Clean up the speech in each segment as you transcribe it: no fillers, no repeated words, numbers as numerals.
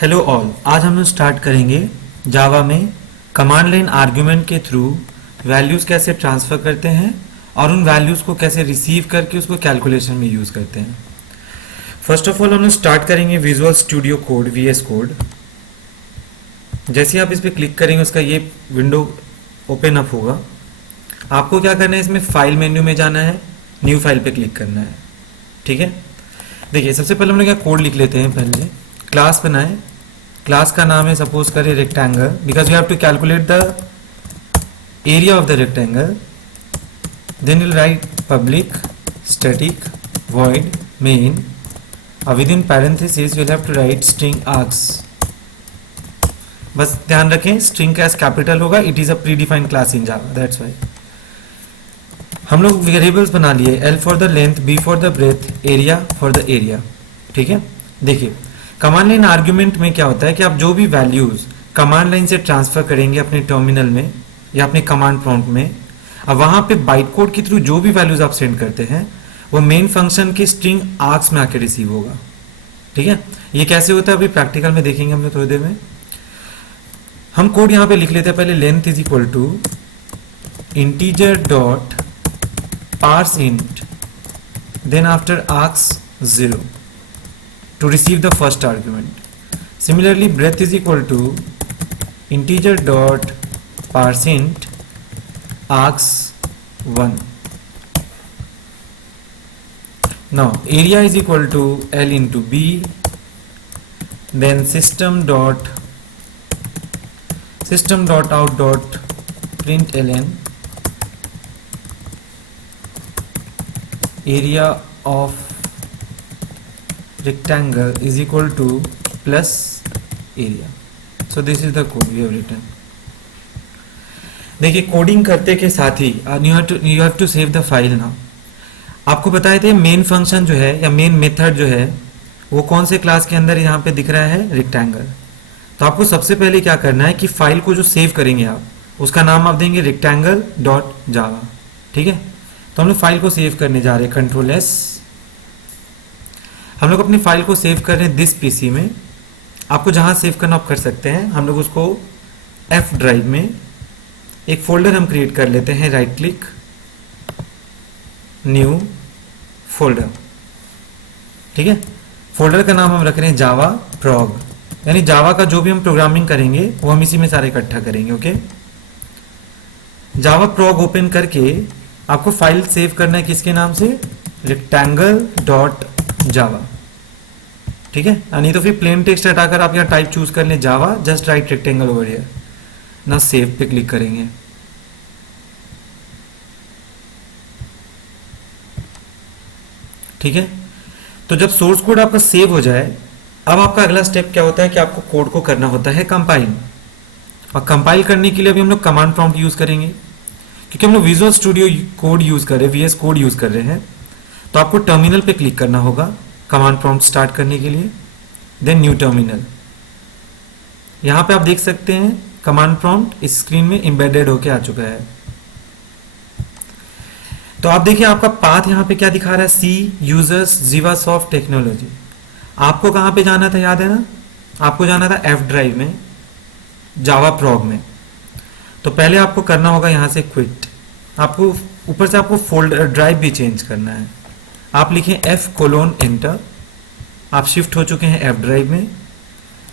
Hello all, आज हम लोग स्टार्ट करेंगे जावा में कमांड लाइन आर्ग्यूमेंट के थ्रू वैल्यूज़ कैसे ट्रांसफ़र करते हैं और उन वैल्यूज़ को कैसे रिसीव करके उसको कैलकुलेशन में यूज़ करते हैं। फर्स्ट ऑफ ऑल हम लोग स्टार्ट करेंगे visual studio code VS code. जैसे आप इस पर क्लिक करेंगे उसका ये विंडो ओपन अप होगा। आपको क्या करना है, इसमें फाइल मेन्यू में जाना है, न्यू फाइल पे क्लिक करना है। ठीक है, देखिए सबसे पहले हम लोग क्या कोड लिख लेते हैं। पहले क्लास बनाए, क्लास का नाम है सपोज करें rectangle, because you have to calculate the area of the rectangle. Then will write public static void main और with in parenthesis you will have to write string args. बस ध्यान रखें string का S capital होगा, it is a predefined class in Java, that's why. हम लोग variables बना लिए, L for the length, B for the breadth, area for the area. ठीक है, देखिए कमांड लाइन आर्ग्यूमेंट में क्या होता है कि आप जो भी वैल्यूज कमांड लाइन से ट्रांसफर करेंगे अपने टर्मिनल में या अपने कमांड प्रॉम्प्ट में, अब वहां पे बाइट कोड के थ्रू जो भी वैल्यूज आप सेंड करते हैं वो मेन फंक्शन के स्ट्रिंग आर्क्स में आके रिसीव होगा। ठीक है, ये कैसे होता है अभी प्रैक्टिकल में देखेंगे हम लोग थोड़ी देर में। हम कोड यहां पे लिख लेते हैं, पहले length is equal to integer dot parse int, then after args 0 to receive the first argument. Similarly, breadth is equal to integer dot parse int args 1. Now area is equal to L into B, then system dot out dot println area of rectangle is equal to plus area. So this is the code we have written. देखिए coding करते के साथ ही you have to save the file now. आपको बताए थे main function जो है या मेन मेथड जो है वो कौन से क्लास के अंदर यहाँ पे दिख रहा है, रेक्टेंगल। तो आपको सबसे पहले क्या करना है कि फाइल को जो सेव करेंगे आप उसका नाम आप देंगे रेक्टेंगल डॉट जावा। ठीक है, तो हम लोग फाइल को सेव करने जा रहे हैं, कंट्रोल एस। हम लोग अपनी फाइल को सेव कर रहे हैं दिस पीसी में। आपको जहां सेव करना आप कर सकते हैं। हम लोग उसको एफ ड्राइव में एक फोल्डर हम क्रिएट कर लेते हैं, राइट क्लिक न्यू फोल्डर। ठीक है, फोल्डर का नाम हम रख रहे हैं जावा प्रोग, यानी जावा का जो भी हम प्रोग्रामिंग करेंगे वो हम इसी में सारे इकट्ठा करेंगे। ओके, जावा प्रोग ओपन करके आपको फाइल सेव करना है किसके नाम से, रेक्टेंगल डॉट जावा। ठीक है, नहीं तो फिर प्लेन टेक्स्ट हटाकर आप यहाँ टाइप चूज कर लें Java, just write rectangle over here ना, सेव पे क्लिक करेंगे। ठीक है, तो जब सोर्स कोड आपका सेव हो जाए अब आपका अगला स्टेप क्या होता है कि आपको कोड को करना होता है कंपाइल। और कंपाइल करने के लिए अभी हम लोग कमांड प्रॉम्प्ट यूज करेंगे, क्योंकि हम लोग विजुअल स्टूडियो कोड यूज कर रहे हैं, VS कोड यूज कर रहे हैं। तो आपको टर्मिनल पे क्लिक करना होगा कमांड प्रॉम्प्ट स्टार्ट करने के लिए, देन न्यू टर्मिनल। यहां पे आप देख सकते हैं कमांड प्रॉम्प्ट इस स्क्रीन में एम्बेडेड होके आ चुका है। तो आप देखिए आपका पाथ यहां पे क्या दिखा रहा है, सी यूजर्स जीवासॉफ्ट टेक्नोलॉजी। आपको कहां पे जाना था, याद है ना, आपको जाना था एफ ड्राइव में, जावा प्रोग में। तो पहले आपको करना होगा यहां से क्विट। आपको ऊपर से आपको फोल्डर ड्राइव भी चेंज करना है। आप लिखें F: एंटर, आप शिफ्ट हो चुके हैं F ड्राइव में।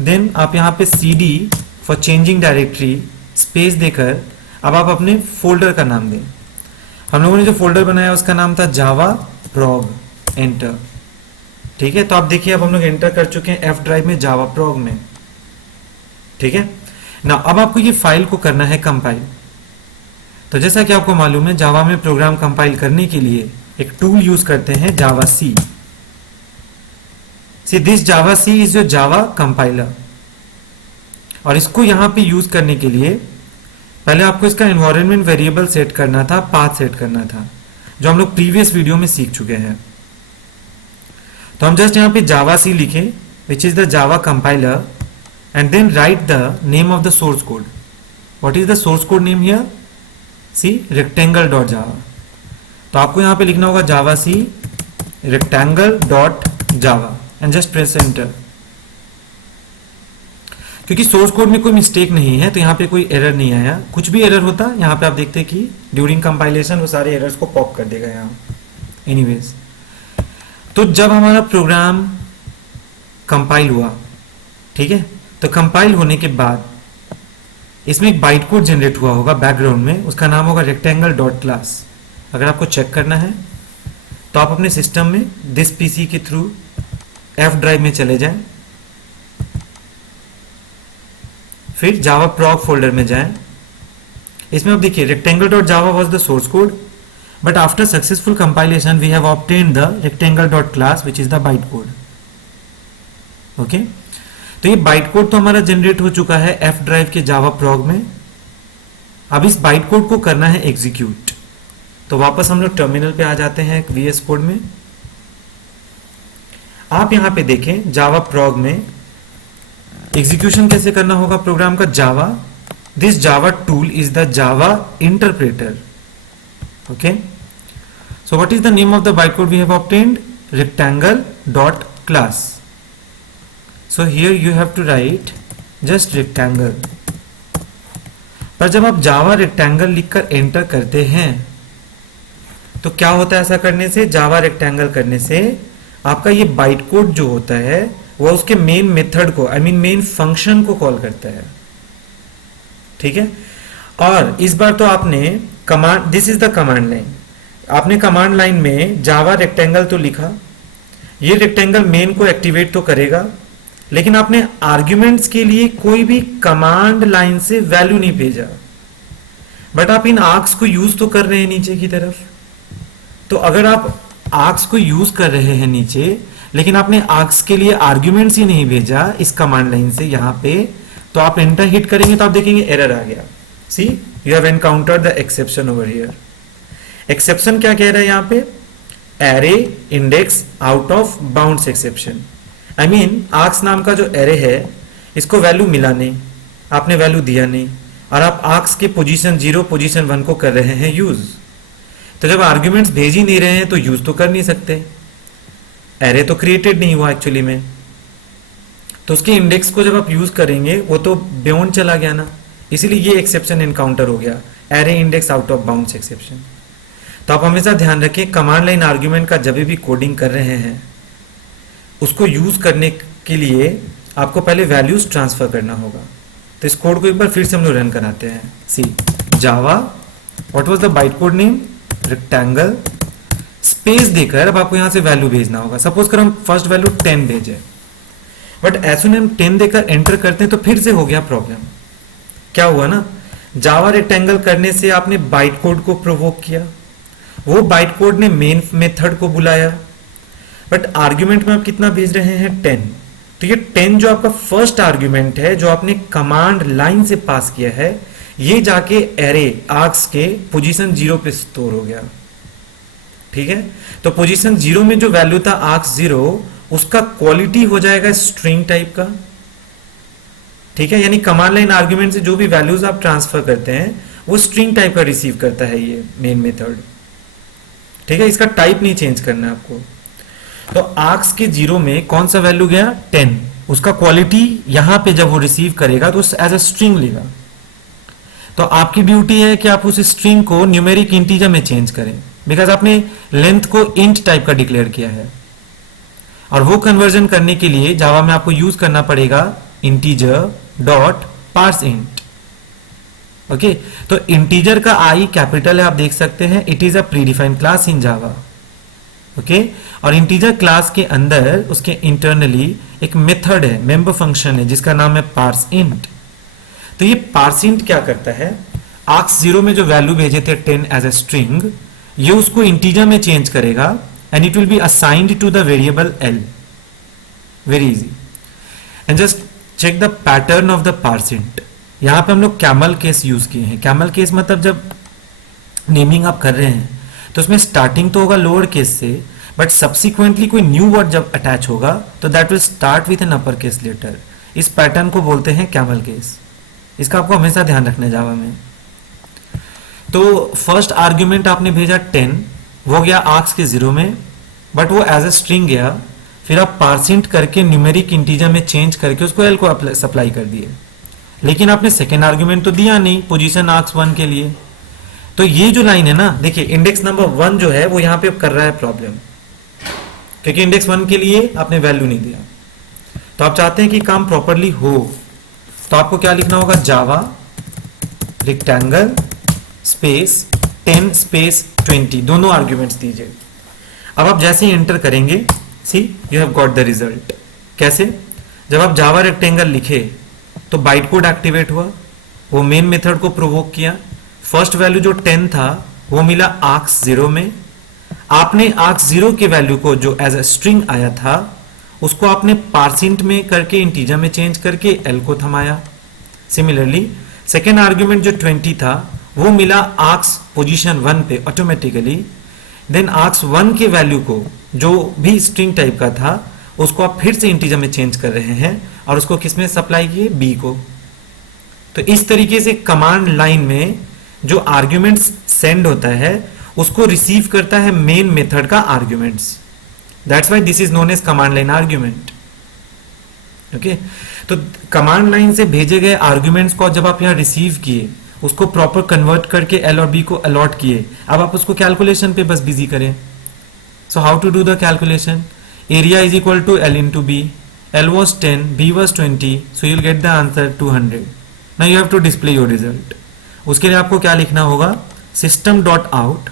देन आप यहां पे CD for changing directory space देकर अब आप अपने फोल्डर का नाम दें। हम लोगों ने जो फोल्डर बनाया उसका नाम था जावा प्रोग, एंटर। ठीक है, तो आप देखिए अब हम लोग एंटर कर चुके हैं F ड्राइव में जावा प्रोग में। ठीक है ना, अब आपको ये फाइल को करना है कंपाइल। तो जैसा कि आपको मालूम है जावा में प्रोग्राम कंपाइल करने के लिए एक टूल यूज करते हैं javac. This javac is your Java compiler. और इसको यहां पे यूज करने के लिए पहले आपको इसका एनवायरनमेंट वेरिएबल सेट करना था, पाथ सेट करना था, जो हम लोग प्रीवियस वीडियो में सीख चुके हैं। तो हम जस्ट यहां पे जावा सी लिखें विच is the Java compiler and then write the name of the source code. What is the source code name here? See, rectangle.java. तो आपको यहां पे लिखना होगा java c rectangle.java and just press enter. क्योंकि सोर्स कोड में कोई mistake नहीं है तो यहाँ पे कोई एरर नहीं आया। कुछ भी एरर होता यहाँ पे आप देखते हैं कि ड्यूरिंग कंपाइलेशन वो सारे एरर्स को पॉप कर देगा यहाँ। एनीवेज, तो जब हमारा प्रोग्राम कंपाइल हुआ, ठीक है, तो कंपाइल होने के बाद इसमें एक बाइट कोड जनरेट हुआ होगा बैकग्राउंड में, उसका नाम होगा रेक्टेंगल डॉट क्लास। अगर आपको चेक करना है तो आप अपने सिस्टम में दिस पीसी के थ्रू एफ ड्राइव में चले जाएं, फिर जावा प्रॉक फोल्डर में जाएं। इसमें आप देखिए rectangle dot Java was the source code, but after successful compilation we have obtained the rectangle dot class which is the byte code. Okay, तो ये बाइट कोड तो हमारा जनरेट हो चुका है एफ ड्राइव के जावा प्रॉग में। अब इस बाइट कोड को करना है एग्जीक्यूट। तो वापस हम लोग टर्मिनल पे आ जाते हैं वीएस कोड में। आप यहां पे देखें जावा प्रॉग में एग्जीक्यूशन कैसे करना होगा प्रोग्राम का। Java, this Java tool is the Java interpreter. Okay, so what is the name of the byte code we have obtained? Rectangle dot class. So here you have to write just rectangle। पर जब आप जावा rectangle लिखकर enter करते हैं तो क्या होता है ऐसा करने से? जावा रेक्टेंगल करने से आपका ये बाइट कोड जो होता है वो उसके मेन मेथड को, आई मीन मेन फंक्शन को कॉल करता है। ठीक है, और इस बार तो आपने command, this is the command line, आपने कमांड लाइन में जावा रेक्टेंगल तो लिखा, ये रेक्टेंगल मेन को एक्टिवेट तो करेगा, लेकिन आपने आर्ग्यूमेंट्स के लिए कोई भी कमांड लाइन से वैल्यू नहीं भेजा। बट आप इन आर्क्स को यूज तो कर रहे हैं नीचे की तरफ। तो अगर आप आर्क्स को यूज कर रहे हैं नीचे, लेकिन आपने आर्क्स के लिए आर्ग्यूमेंट्स ही नहीं भेजा इस कमांड लाइन से यहां पे, तो आप एंटर हिट करेंगे तो आप देखेंगे एरर आ गया। See, you have encountered the exception over here. Exception क्या कह रहा है यहां पे? Array index out of bounds exception. I mean args नाम का जो एरे है इसको वैल्यू मिला नहीं, आपने वैल्यू दिया नहीं, और आप आर्क्स के पोजीशन 0 पोजीशन 1 को कर रहे हैं यूज। तो जब आर्ग्यूमेंट्स भेज ही नहीं रहे हैं तो यूज तो कर नहीं सकते, एरे तो क्रिएटेड नहीं हुआ एक्चुअली में। तो उसके इंडेक्स को जब आप यूज करेंगे वो तो बियॉन्ड चला गया ना, इसीलिए ये एक्सेप्शन एनकाउंटर हो गया, array index out of bounds exception. तो आप हमेशा ध्यान रखें कमांड लाइन आर्ग्यूमेंट का जब भी कोडिंग कर रहे हैं उसको यूज करने के लिए आपको पहले वैल्यूज ट्रांसफर करना होगा। तो इस कोड को एक बार फिर से हम लोग रन कराते हैं। See, Java, what was the byte code name? Rectangle, space देकर अब आपको यहां से वैल्यू भेजना होगा। सपोज कर हम फर्स्ट वैल्यू 10 भेजे, बट ऐसे हम 10 देकर एंटर करते हैं तो फिर से हो गया प्रॉब्लम। क्या हुआ ना, जावा रेक्टेंगल करने से आपने बाइट कोड को प्रोवोक किया, वो बाइट कोड ने मेन मेथड को बुलाया, बट आर्ग्यूमेंट में आप कितना भेज रहे हैं? 10। तो ये 10 जो आपका फर्स्ट आर्ग्यूमेंट है जो आपने कमांड लाइन से पास किया है, ये जाके एरे आर्क्स के पोजीशन 0 पे स्टोर हो गया। ठीक है, तो पोजीशन 0 में जो वैल्यू था आर्क्स 0, उसका क्वालिटी हो जाएगा स्ट्रिंग टाइप का। ठीक है, यानी कमांड लाइन आर्ग्यूमेंट से जो भी वैल्यूज आप ट्रांसफर करते हैं वो स्ट्रिंग टाइप का रिसीव करता है ये मेन मेथड। ठीक है, इसका टाइप नहीं चेंज करना है आपको। तो आर्क्स के 0 में कौन सा वैल्यू गया? 10। उसका क्वालिटी यहां पे जब वो रिसीव करेगा तो एज अ स्ट्रिंग लेगा। तो आपकी ड्यूटी है कि आप उस स्ट्रिंग को न्यूमेरिक इंटीजर में चेंज करें, बिकॉज आपने लेंथ को इंट टाइप का डिक्लेयर किया है। और वो कन्वर्जन करने के लिए जावा में आपको यूज करना पड़ेगा integer dot parse int. Okay, तो इंटीजर का आई कैपिटल है, आप देख सकते हैं, it is a predefined class in Java. Okay, और इंटीजर क्लास के अंदर उसके इंटरनली एक मेथड है, मेंबर फंक्शन है, जिसका नाम है पार्स इंट। तो ये पार्स इंट क्या करता है? आर्क्स 0 में जो वैल्यू भेजे थे 10 एज अ स्ट्रिंग, ये उसको इंटीजर में चेंज करेगा and it will be assigned to the variable L. Very easy. And just check the pattern of the parse int. यहां पे हम लोग कैमल केस यूज किए हैं। कैमल केस मतलब जब नेमिंग आप कर रहे हैं तो उसमें स्टार्टिंग तो होगा लोअर केस से, बट सब्सिक्वेंटली कोई न्यू वर्ड जब अटैच होगा तो that will start with an upper case letter. इस पैटर्न को बोलते हैं कैमल केस। इसका आपको हमेशा ध्यान रखना है जावा में। तो फर्स्ट आर्ग्यूमेंट आपने भेजा 10, वो गया आर्क्स के 0 में, बट वो एज अ स्ट्रिंग गया। फिर आप पार्सिंट करके न्यूमेरिक इंटीजर में चेंज करके उसको एल को सप्लाई कर दिए। लेकिन आपने सेकेंड आर्ग्यूमेंट तो दिया नहीं पोजीशन आर्क्स 1 के लिए। तो ये जो लाइन है ना, देखिए इंडेक्स नंबर 1 जो है वो यहां पे अब कर रहा है प्रॉब्लम, क्योंकि इंडेक्स 1 के लिए आपने वैल्यू नहीं दिया। तो आप चाहते हैं कि काम प्रॉपरली हो, तो आपको क्या लिखना होगा, जावा रेक्टेंगल स्पेस 10 स्पेस 20 दोनों आर्ग्यूमेंट्स दीजिए। अब आप जैसे ही एंटर करेंगे, see you have got the result. कैसे? जब आप जावा रेक्टेंगल लिखे तो बाइट कोड एक्टिवेट हुआ, वो मेन मेथड को प्रोवोक किया, फर्स्ट वैल्यू जो 10 था वो मिला आर्क्स 0 में। आपने आर्क्स 0 के वैल्यू को जो एज अ स्ट्रिंग आया था उसको आपने पार्सिंट में करके इंटीजर में चेंज करके एल को थमाया। सिमिलरली सेकेंड आर्ग्यूमेंट जो 20 था वो मिला आर्क्स पोजीशन 1 पे ऑटोमेटिकली। देन आर्क्स 1 के वैल्यू को जो भी स्ट्रिंग टाइप का था उसको आप फिर से इंटीजर में चेंज कर रहे हैं और उसको किसमें सप्लाई किए, बी को। तो इस तरीके से कमांड लाइन में जो आर्ग्यूमेंट्स सेंड होता है उसको रिसीव करता है मेन मेथड का arguments. That's why this is known as command line argument. Okay, तो कमांड लाइन से भेजे गए आर्ग्यूमेंट्स को जब आप यहां रिसीव किए उसको प्रॉपर कन्वर्ट करके एल और बी को अलॉट किए, अब आप उसको कैलकुलेशन पे बस बिजी करें। So how to do the calculation, area is equal to L into B, L was 10, B was 20, so you'll get the answer 200। Now you have to display your result. उसके लिए आपको क्या लिखना होगा, system dot out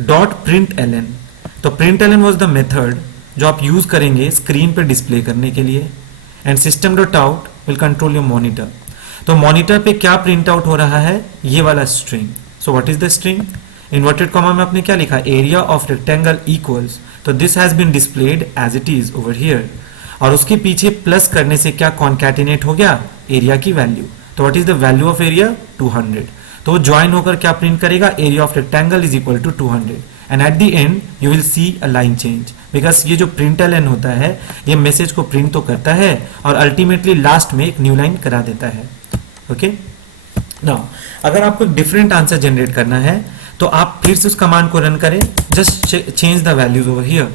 dot print L N. तो print L N was the method जो आप use करेंगे स्क्रीन पर डिस्प्ले करने के लिए, and system dot out will control your monitor. तो मॉनिटर पे क्या प्रिंट आउट हो रहा है, ये वाला string. So what is the string, inverted comma में आपने क्या लिखा, एरिया ऑफ रेक्टेंगल इक्वल्स, तो this has been displayed as it is over here. और उसके पीछे प्लस करने से क्या कॉन्कैटिनेट हो गया, एरिया की वैल्यू। तो what is the value of area, 200। तो वो ज्वाइन होकर क्या प्रिंट करेगा, area of rectangle is equal to 200, and at the end you will see a line change, because ये जो प्रिंट एल एन होता है ये मैसेज को प्रिंट तो करता है और अल्टीमेटली लास्ट में एक न्यू लाइन करा देता है। ओके, नाउ अगर आपको डिफरेंट आंसर जनरेट करना है तो आप फिर से उस कमांड को रन करें, just change the values over here.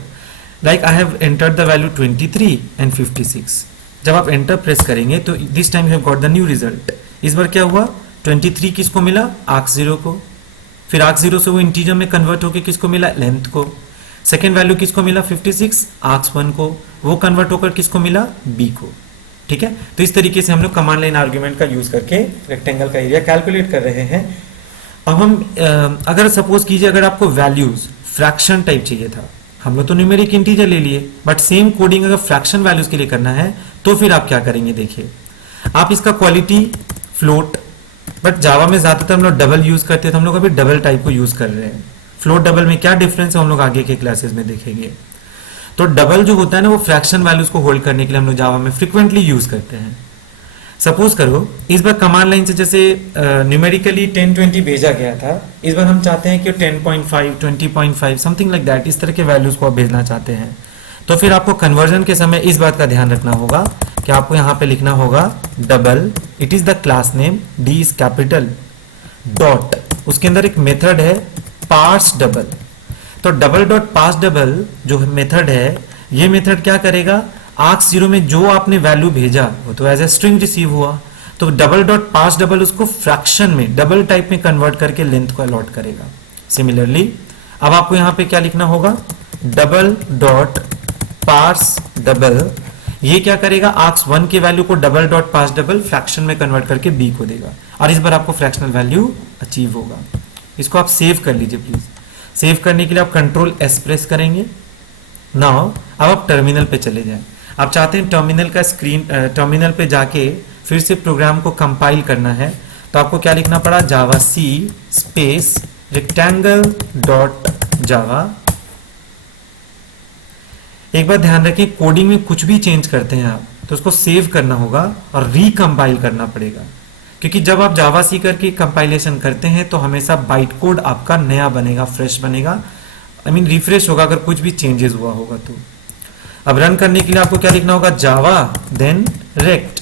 Like I have entered the value 23 and 56। जब आप एंटर प्रेस करेंगे तो this time you have got the new result. इस बार क्या हुआ, 23 किसको मिला, आर्क्स 0 को, फिर आर्क्स 0 से वो इंटीजर में कन्वर्ट होकर किसको मिला, लेंथ को। सेकेंड वैल्यू किसको मिला, 56, आर्क्स 1 को, वो कन्वर्ट होकर किसको मिला, बी को। ठीक है, तो इस तरीके से हम लोग कमांड लाइन आर्ग्यूमेंट का यूज करके रेक्टेंगल का एरिया कैलकुलेट कर रहे हैं। अब हम अगर सपोज कीजिए अगर आपको वैल्यूज फ्रैक्शन टाइप चाहिए था, हम लोग तो न्यूमेरिक इंटीजर ले लिए, बट सेम कोडिंग अगर फ्रैक्शन वैल्यूज के लिए करना है तो फिर आप क्या करेंगे, देखिए आप इसका क्वालिटी फ्लोट, बट जावा में ज्यादातर हम लोग डबल यूज करते हैं, तो हम लोग अभी डबल टाइप को यूज कर रहे हैं। फ्लोट डबल में क्या डिफरेंस है हम लोग आगे के क्लासेस में देखेंगे। तो डबल जो होता है ना वो फ्रैक्शन वैल्यूज को होल्ड करने के लिए हम लोग जावा में फ्रीक्वेंटली यूज करते हैं। सपोज करो इस बार कमांड लाइन से जैसे न्यूमेरिकली 1020 भेजा गया था, इस बार हम चाहते हैं कि 10.5 20.5 समथिंग लाइक दैट, इस तरह के वैल्यूज को आप भेजना चाहते हैं। तो फिर आपको कन्वर्जन के समय इस बात का ध्यान रखना होगा कि आपको यहाँ पे लिखना होगा double, it is the class name, D is capital, dot, उसके अंदर एक मेथड है पार्स डबल। तो डबल डॉट पार्स डबल जो मेथड है, ये मेथड क्या करेगा, आर्क्स 0 में जो आपने वैल्यू भेजा वो तो एज ए स्ट्रिंग रिसीव हुआ, तो डबल डॉट पार्स डबल उसको फ्रैक्शन में डबल टाइप में कन्वर्ट करके लेंथ को अलॉट करेगा। सिमिलरली अब आपको यहाँ पे क्या लिखना होगा, डबल डॉट पार्स डबल, ये क्या करेगा, आर्क्स 1 के वैल्यू को double dot parse double fraction में कन्वर्ट करके बी को देगा, और इस बार आपको फ्रैक्शनल वैल्यू अचीव होगा। इसको आप सेव कर लीजिए प्लीज। सेव करने के लिए आप कंट्रोल एस प्रेस करेंगे। नाउ अब आप टर्मिनल पे चले जाएं। आप चाहते हैं टर्मिनल का स्क्रीन, टर्मिनल पे जाके फिर से प्रोग्राम को कंपाइल करना है, तो आपको क्या लिखना पड़ा, जावा सी स्पेस रेक्टेंगल डॉट जावा। एक बार ध्यान रखिए, कोडिंग में कुछ भी चेंज करते हैं आप तो उसको सेव करना होगा और रिकंपाइल करना पड़ेगा, क्योंकि जब आप जावा सी करके कंपाइलेशन करते हैं तो हमेशा बाइट कोड आपका नया बनेगा, फ्रेश बनेगा, आई मीन रिफ्रेश होगा अगर कुछ भी चेंजेस हुआ होगा तो। अब रन करने के लिए आपको क्या लिखना होगा, जावा देन रेक्ट,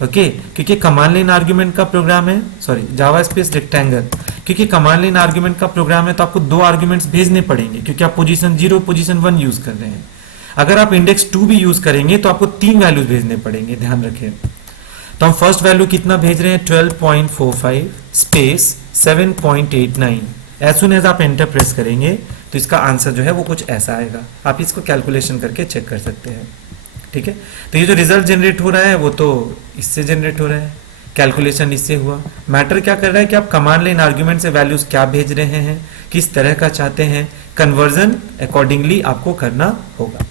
ओके, क्योंकि कमांड लाइन आर्ग्यूमेंट का प्रोग्राम है, सॉरी जावा स्पेस रेक्टेंगल, क्योंकि कमांड लाइन आर्ग्यूमेंट का प्रोग्राम है तो आपको 2 आर्ग्यूमेंट्स भेजने पड़ेंगे, क्योंकि आप पोजीशन 0 पोजीशन 1 यूज कर रहे हैं। अगर आप इंडेक्स 2 भी यूज करेंगे तो आपको 3 वैल्यूज भेजने पड़ेंगे, ध्यान रखें। तो हम फर्स्ट वैल्यू कितना भेज रहे हैं 12.45 स्पेस 7.89। एज सुन एज आप एंटर प्रेस करेंगे तो इसका आंसर जो है वो कुछ ऐसा आएगा। आप इसको कैलकुलेशन करके चेक कर सकते हैं। ठीक है, तो ये जो रिजल्ट जनरेट हो रहा है वो तो इससे जनरेट हो रहा है, कैलकुलेशन इससे हुआ। मैटर क्या कर रहा है कि आप कमांड लाइन आर्ग्यूमेंट से वैल्यूज क्या भेज रहे हैं, किस तरह का चाहते हैं, कन्वर्जन अकॉर्डिंगली आपको करना होगा।